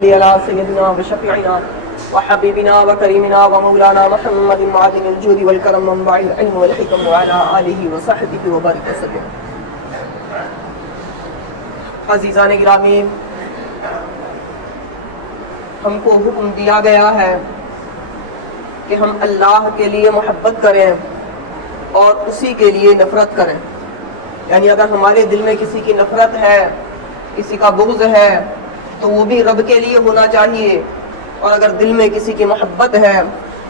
على سيدنا وشفيعنا وحبيبنا وكريمنا ومولانا محمد معدن الجود والكرم منبع العلم والحكم وعلى آله وصحبه وبارك وسلم. عزیزان گرامی، ہم کو حکم دیا گیا ہے کہ ہم اللہ کے لیے محبت کریں اور اسی کے لیے نفرت کریں. یعنی اگر ہمارے دل میں کسی کی نفرت ہے، کسی کا بغض ہے، تو وہ بھی رب کے لیے ہونا چاہیے، اور اگر دل میں کسی کی محبت ہے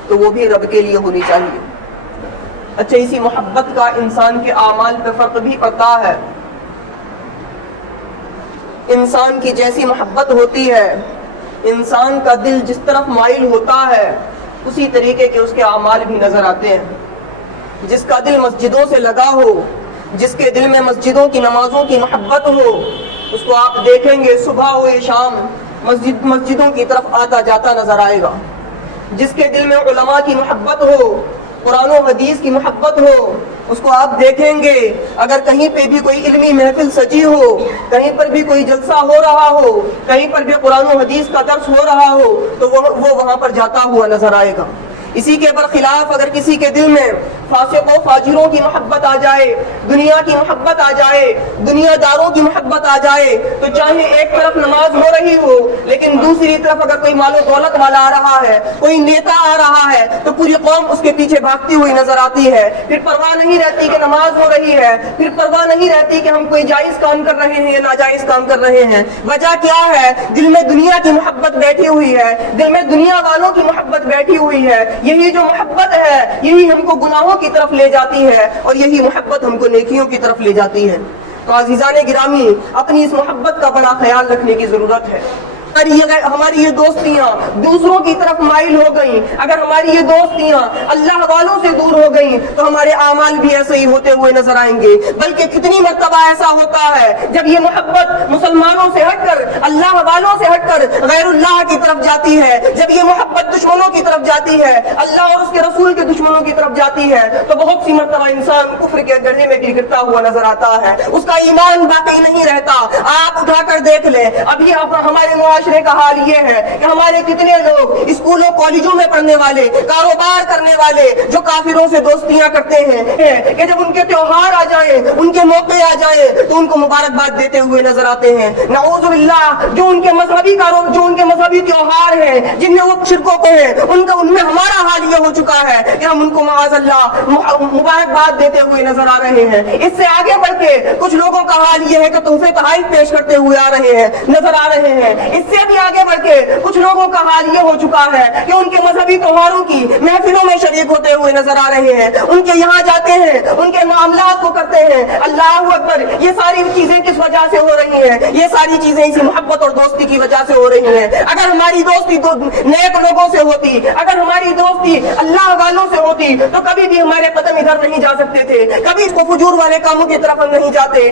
تو وہ بھی رب کے لیے ہونی چاہیے. اچھا، اسی محبت کا انسان کے اعمال پہ فرق بھی پڑتا ہے. انسان کی جیسی محبت ہوتی ہے، انسان کا دل جس طرف مائل ہوتا ہے اسی طریقے کے اس کے اعمال بھی نظر آتے ہیں. جس کا دل مسجدوں سے لگا ہو، جس کے دل میں مسجدوں کی نمازوں کی محبت ہو، اس کو آپ دیکھیں گے صبح و شام مسجدوں کی طرف آتا جاتا نظر آئے گا. جس کے دل میں علماء کی محبت ہو، قرآن و حدیث کی محبت ہو، اس کو آپ دیکھیں گے اگر کہیں پہ بھی کوئی علمی محفل سجی ہو، کہیں پر بھی کوئی جلسہ ہو رہا ہو، کہیں پر بھی قرآن و حدیث کا درس ہو رہا ہو تو وہ وہاں پر جاتا ہوا نظر آئے گا. اسی کے برخلاف اگر کسی کے دل میں فاسق و فاجروں کی محبت آ جائے، دنیا کی محبت آ جائے، دنیا داروں کی محبت آ جائے، تو چاہے ایک طرف نماز ہو رہی ہو لیکن دوسری طرف اگر کوئی مال و دولت والا آ رہا ہے، کوئی نیتا آ رہا ہے، تو پوری قوم اس کے پیچھے بھاگتی ہوئی نظر آتی ہے. پھر پرواہ نہیں رہتی کہ نماز ہو رہی ہے، پھر پرواہ نہیں رہتی کہ ہم کوئی جائز کام کر رہے ہیں یا ناجائز کام کر رہے ہیں. وجہ کیا ہے؟ دل میں دنیا کی محبت بیٹھی ہوئی ہے، دل میں دنیا والوں کی محبت بیٹھی ہوئی ہے. یہی جو محبت ہے یہی ہم کو گناہوں کی طرف لے جاتی ہے، اور یہی محبت ہم کو نیکیوں کی طرف لے جاتی ہے. تو عزیزان گرامی، اپنی اس محبت کا بڑا خیال رکھنے کی ضرورت ہے. ہماری یہ دوستیاں دوسروں کی طرف مائل ہو گئیں، اگر ہماری یہ دوستیاں اللہ والوں سے دور ہو گئیں تو ہمارے اعمال بھی ایسے ہی ہوتے ہوئے نظر آئیں گے. بلکہ کتنی مرتبہ ایسا ہوتا ہے جب یہ محبت مسلمانوں سے ہٹ کر، اللہ والوں سے ہٹ کر غیر اللہ کی طرف جاتی ہے، جب یہ محبت دشمنوں کی طرف جاتی ہے، اللہ اور اس کے رسول کے دشمنوں کی طرف جاتی ہے، تو بہت سی مرتبہ انسان کفر کے گڑھے میں گرتا ہوا نظر آتا ہے. اس کا ایمان باقی نہیں رہتا. آپ اٹھا کر دیکھ لیں، ابھی ہمارے معاشرے کا حال یہ ہے کہ ہمارے کتنے لوگ اسکولوں کالجوں میں پڑھنے والے، کاروبار کرنے والے جو کافروں سے دوستیاں کرتے ہیں کہ جب ان کے تیوہار آ جائیں، ان کے موقع آ جائیں تو ان کو مبارکباد دیتے ہوئے نظر آتے ہیں. نعوذ باللہ، جو ان کے مذہبی تیوہار ہیں جن میں وہ شرکوں کو ہیں، ان میں ہمارا حال یہ ہو چکا ہے کہ ہم ان کو معاذ اللہ مبارکباد دیتے ہوئے نظر آ رہے ہیں. اس سے آگے بڑھ کے کچھ لوگوں کا حال یہ ہے کہ تحفے تحائف پیش کرتے ہوئے نظر آ رہے ہیں. اس سے بھی آگے بڑھ کے کچھ لوگوں کا حال یہ ہو چکا ہے کہ ان کے مذہبی تہواروں کی محفلوں میں شریک ہوتے ہوئے نظر آ رہے ہیں، ان کے یہاں جاتے ہیں، ان کے معاملات کو کرتے ہیں. اللہ اکبر! یہ ساری چیزیں کس وجہ سے ہو رہی ہیں؟ یہ ساری چیزیں اسی محبت اور دوستی کی وجہ سے ہو رہی ہیں. اگر ہماری دوستی نیک لوگوں سے ہوتی، اگر ہماری دوستی اللہ والوں سے ہوتی تو کبھی بھی ہمارے قدم ادھر نہیں جا سکتے تھے، کبھی اس کو فجور والے کاموں کی طرف ہم نہیں جاتے.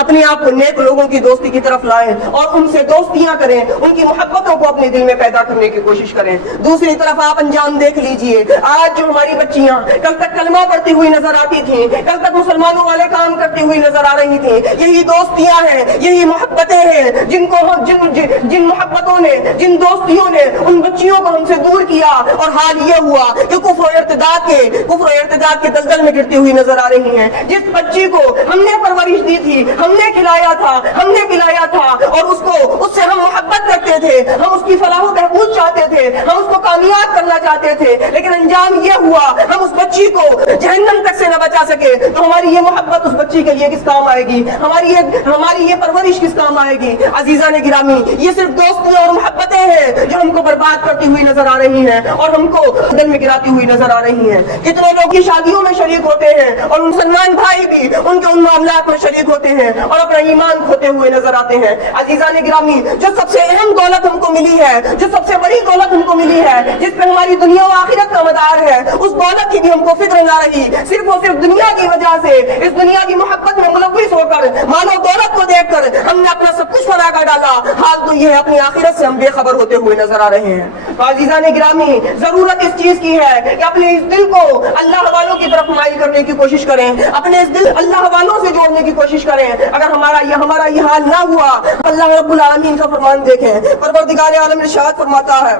اپنے آپ کو نیک لوگوں کی دوستی کی طرف لائیں اور ان سے دوستیاں کریں، ان کی محبتوں کو اپنے دل میں پیدا کرنے کی کوشش کریں. دوسری طرف آپ انجام دیکھ لیجئے، آج جو ہماری بچیاں کل تک کلمہ پڑھتی ہوئی نظر آتی تھیں، کل تک مسلمانوں والے کام کرتی ہوئی نظر آ رہی تھیں، یہی دوستیاں ہیں، یہی محبتیں ہیں جن محبتوں نے، جن دوستیوں نے ان بچیوں کو ہم سے دور کیا، اور حال یہ ہوا کہ کفر و ارتداد کے دلدل میں گرتی ہوئی نظر آ رہی ہیں. جس بچی کو ہم نے پرورش دی تھی، ہم نے کھلایا تھا، ہم نے پلایا تھا، اور اس سے ہم محبت کرتے تھے، ہم اس کی فلاح و بہبود چاہتے تھے، ہم اس کو کامیاب کرنا چاہتے تھے، لیکن انجام یہ ہوا ہم اس بچی کو جہنم تک سے نہ بچا سکے. تو ہماری یہ محبت اس بچی کے لیے کس کام آئے گی؟ ہماری یہ پرورش کس کام آئے گی؟ عزیزان گرامی، یہ صرف دوستیاں اور محبتیں ہیں جو ہم کو برباد کرتی ہوئی نظر آ رہی ہیں اور ہم کو دل میں گراتی ہوئی نظر آ رہی ہیں. کتنے لوگ کی شادیوں میں شریک ہوتے ہیں اور مسلمان بھائی بھی ان کے ان معاملات میں شریک ہوتے ہیں اور اپنا ایمان کھوتے ہوئے نظر آتے ہیں. عزیزان گرامی، جو سب سے اہم دولت ہم کو ملی ہے، جو سب سے بڑی دولت ہم کو ملی ہے، جس پہ ہماری دنیا و آخرت کا مدار ہے، اس دولت کی بھی ہم کو فکر نہ رہی. صرف اور صرف دنیا کی وجہ سے، اس دنیا کی محبت میں ملوث ہو کر، مال و دولت کو دیکھ کر ہم نے اپنا سب کچھ فنا کر ڈالا. حال تو یہ ہے اپنی آخرت سے ہم بے خبر ہوتے ہوئے نظر آ رہے ہیں. تو عزیزان گرامی ضرورت اس چیز کی ہے کہ اپنے اس دل کو اللہ والوں کی طرف مائل کرنے کی کوشش کریں، اپنے اس دل اللہ والوں سے جوڑنے کی کوشش کریں۔ اگر ہمارا یہ حال نہ ہوا، اللہ رب العالمین کا فرمان دیکھیں، پروردگار عالم ارشاد فرماتا ہے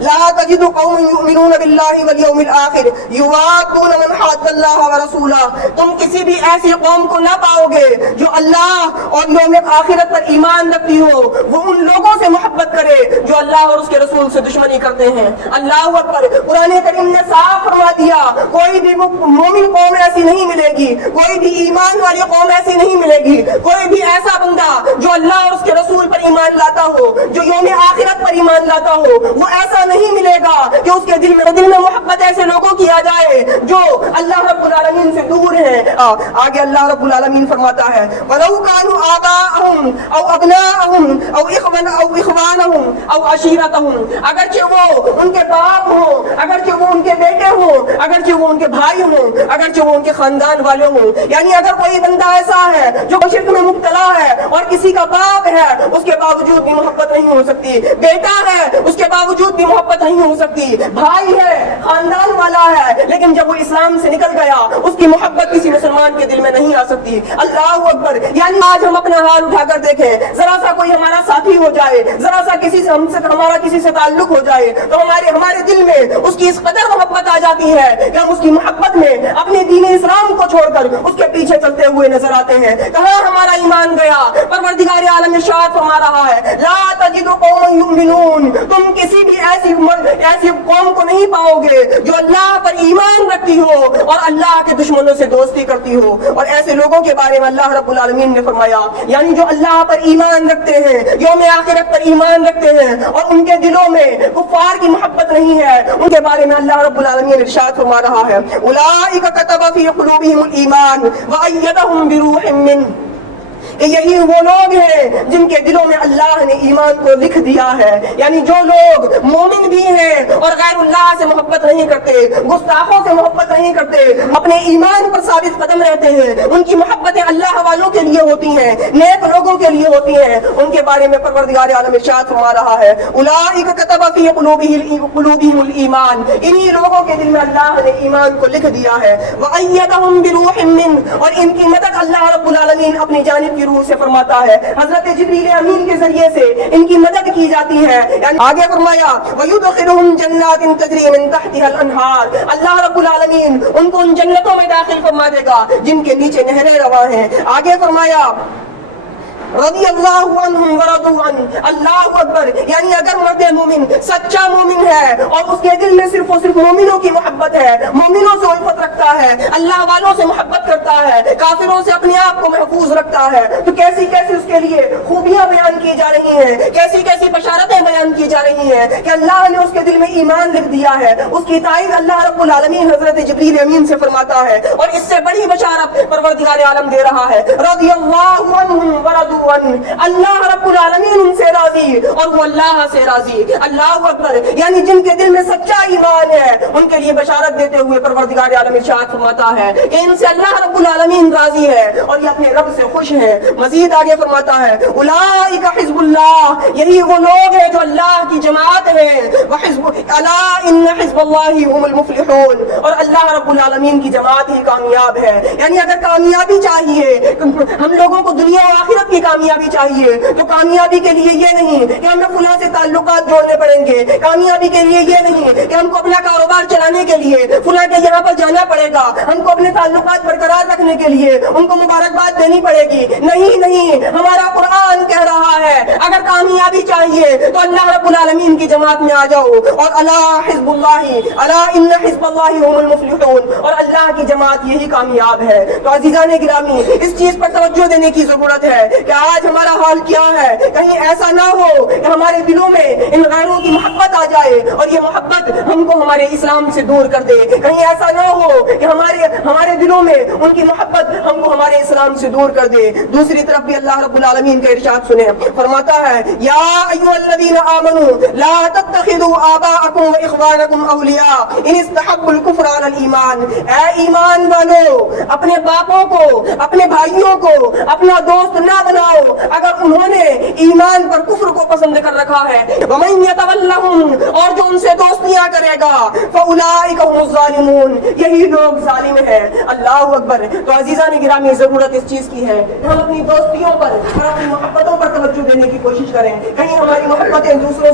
لا تجد قوم يؤمنون بالله واليوم الاخر يوادون من حاد الله ورسوله، تم کسی بھی ایسی قوم کو نہ پاؤ گے جو اللہ اور یوم آخرت پر ایمان رکھتی ہو، وہ ان لوگوں سے محبت کرے جو اللہ اور اس کے رسول سے دشمنی کرتے ہیں۔ اللہ اکبر، قرآن کریم نے صاف فرما دیا کوئی بھی مومن قوم ایسی نہیں ملے گی، کوئی بھی ایمان والی قوم ایسی نہیں ملے گی، کوئی بھی ایسا بندہ جو اللہ اور اس کے رسول پر ایمان لاتا ہو، جو یوم آخرت پر ایمان لاتا ہو، وہ ایسا نہیں ملے گا کہ اس کے دل میں محبت ایسے لوگوں کی آ جائے جو اللہ رب العالمین سے دور ہیں۔ آگے اللہ رب العالمین فرماتا ہے وَلَوْ كَانُوا آبَاءَهُمْ أَوْ أَبْنَاءَهُمْ أَوْ إِخْوَانَهُمْ أَوْ عَشِيرَتَهُمْ، اگرچہ وہ ان کے باپ ہوں، اگرچہ وہ ان کے بیٹے ہوں، اگرچہ وہ ان کے بھائی ہوں، اگرچہ وہ ان کے خاندان والے ہوں، یعنی اگر کوئی بندہ ایسا ہے جو شرک میں مبتلا ہے اور کسی کا باپ ہے، اس کے باوجود بھی محبت نہیں ہو سکتی، بیٹا ہے اس کے باوجود بھی محبت نہیں ہو سکتی، بھائی ہے خاندان والا ہے، لیکن جب وہ اسلام سے نکل گیا اس کی محبت کسی مسلمان کے دل میں نہیں آ سکتی۔ اللہ اکبر، یعنی آج ہم اپنا حال اٹھا کر دیکھیں، ذرا سا کوئی ہمارا ساتھی ہو جائے، ذرا سا ہمارا کسی سے تعلق ہو جائے تو ہمارے دل میں اس کی اس قدر محبت آ جاتی ہے کہ ہم اس کی محبت میں اپنے دین اسلام کو چھوڑ کر اس کے پیچھے چلتے ہوئے نظر آتے ہیں۔ کہاں ہمارا ایمان گیا؟ پروردگار عالم ارشاد فرما رہا ہے لا تجد قوم یؤمنون، تم کسی بھی ایسی قوم کو نہیں پاؤ گے جو اللہ پر ایمان رکھتی ہو اور اللہ کے دشمنوں سے دوستی کرتی ہو۔ اور ایسے لوگوں کے بارے میں اللہ رب العالمین نے فرمایا یعنی جو اللہ پر ایمان رکھتے ہیں، یوم آخرت پر ایمان رکھتے ہیں اور ان کے دلوں میں کفار کی محبت نہیں ہے، ان کے بارے میں اللہ رب العالمین ارشاد فرما رہا ہے اولئک کتب فی قلوبہم الایمان وأیدہم بروح منہ، یہی وہ لوگ ہیں جن کے دلوں میں اللہ نے ایمان کو لکھ دیا ہے۔ یعنی جو لوگ مومن بھی ہیں اور غیر اللہ سے محبت نہیں کرتے، گستاخوں سے محبت نہیں کرتے، اپنے ایمان پر ثابت قدم رہتے ہیں، ان کی محبتیں اللہ والوں کے لیے ہوتی ہیں، نیک لوگوں کے لیے ہوتی ہیں، ان کے بارے میں پروردگار عالم ارشاد فرما رہا ہے اولئک کتب فی قلوبہم الایمان، انہی لوگوں کے دل میں اللہ نے ایمان کو لکھ دیا ہے، وأیدہم بروح منہ، اور ان کی مدد اللہ رب العالمین اپنی جانب کی روح سے فرماتا ہے، حضرت جبریل امین کے ذریعے سے ان کی مدد کی جاتی ہے۔ یعنی آگے فرمایا وَيُدْخِلُهُمْ جَنَّاتٍ تَجْرِي مِن تَحْتِهَا الْأَنْهَارُ، اللہ رب العالمین ان کو ان جنتوں میں داخل فرما دے گا جن کے نیچے نہریں رواں ہیں۔ آگے فرمایا رضی اللہ عنہم ورضوا عنہ، اللہ اکبر، یعنی اگر مرد مومن سچا مومن ہے اور اس کے دل میں صرف اور صرف مومنوں کی محبت ہے، مومنوں سے الفت رکھتا ہے، اللہ والوں سے محبت کرتا ہے، کافروں سے اپنے آپ کو محفوظ رکھتا ہے، تو کیسی کیسی اس کے لیے خوبیاں بیان کی جا رہی ہیں، کیسی کیسی بشارتیں بیان کی جا رہی ہیں کہ اللہ نے اس کے دل میں ایمان لکھ دیا ہے۔ اس کی تائید اللہ رب العالمین حضرت جبریل امین سے فرماتا ہے، اور اس سے بڑی بشارت پروردگار عالم دے رہا ہے رضی اللہ عنہم ورضوا عنہ، اللہ رب العالمین ان سے راضی اور وہ اللہ سے راضی۔ اللہ اکبر، یعنی جن کے دل میں سچا ایمان ہے ان کے لیے بشارت دیتے ہوئے پروردگار عالم ارشاد فرماتا ہے کہ ان سے اللہ رب العالمین راضی ہے اور یہ اپنے رب سے خوش ہیں۔ مزید آگے فرماتا ہے اولئک حزب اللہ، یہی وہ لوگ ہیں جو اللہ کی جماعت ہے، الا ان حزب اللہ هم المفلحون، اور اللہ رب العالمین کی جماعت ہی کامیاب ہے۔ یعنی اگر کامیابی چاہیے، ہم لوگوں کو دنیا و آخرت کی کامیابی چاہیے، تو کامیابی کے لیے یہ نہیں کہ ہمیں فلاں سے تعلقات جوڑنے پڑیں گے، کامیابی کے لیے یہ نہیں کہ ہم کو اپنا کاروبار چلانے کے لیے فلاں کے یہاں پر جانا پڑے گا، ہم کو اپنے تعلقات برقرار رکھنے کے لیے ان کو مبارکباد دینی پڑے گی، نہیں، ہمارا قرآن کہہ رہا ہے اگر کامیابی چاہیے تو اللہ رب العالمین کی جماعت میں آ جاؤ، اور الا حزب اللہ الا ان حزب اللہ هم المفلحون، اور اللہ کی جماعت یہی کامیاب ہے۔ تو عزیزان گرامی، اس چیز پر توجہ دینے کی ضرورت ہے کہ آج ہمارا حال کیا ہے، کہیں ایسا نہ ہو کہ ہمارے دلوں میں ان غیروں کی محبت آ جائے اور یہ محبت ہم کو ہمارے اسلام سے دور کر دے، کہیں ایسا نہ ہو کہ ہمارے دلوں میں ان کی محبت ہم کو ہمارے اسلام سے دور کر دے۔ دوسری طرف بھی اللہ رب العالمین کا ارشاد سنیں، فرماتا ہے یا ایھا الذین آمنوا لا تتخذوا آباءکم و اخوانکم اولیاء ان استحبوا الکفر علی الایمان. اے ایمان والو، اپنے باپوں کو، اپنے بھائیوں کو اپنا دوست نہ بناؤ اگر انہوں نے ایمان پر کفر کو پسند کر رکھا ہے. ومن یتولہم، اور جو ان سے دوستیاں کرے گا، فاولئک هم الظالمون، یہی لوگ ظالم ہیں. اللہ اکبر. تو عزیزان گرامی، ضرورت اس چیز کی ہے کہ ہم اپنی دوستیوں پر اور اپنی محبتوں پر توجہ دینے کی کوشش کریں. کہیں ہماری محبتیں دوسروں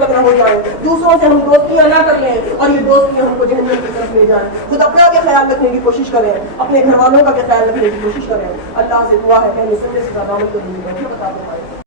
تک نہ ہو جائیں، دوسروں سے ہم دوستیاں نہ کر لیں اور یہ دوستیاں ہم کو جہنم کی طرف لے جائیں. خود اپنا بھی خیال رکھنے کی کوشش کریں، اپنے گھر والوں کا بھی خیال رکھنے کی کوشش کریں. اللہ سے دعا ہے کہ ہمیں سننے سے زیادہ عمل کرنے کی توفیق عطا فرمائے.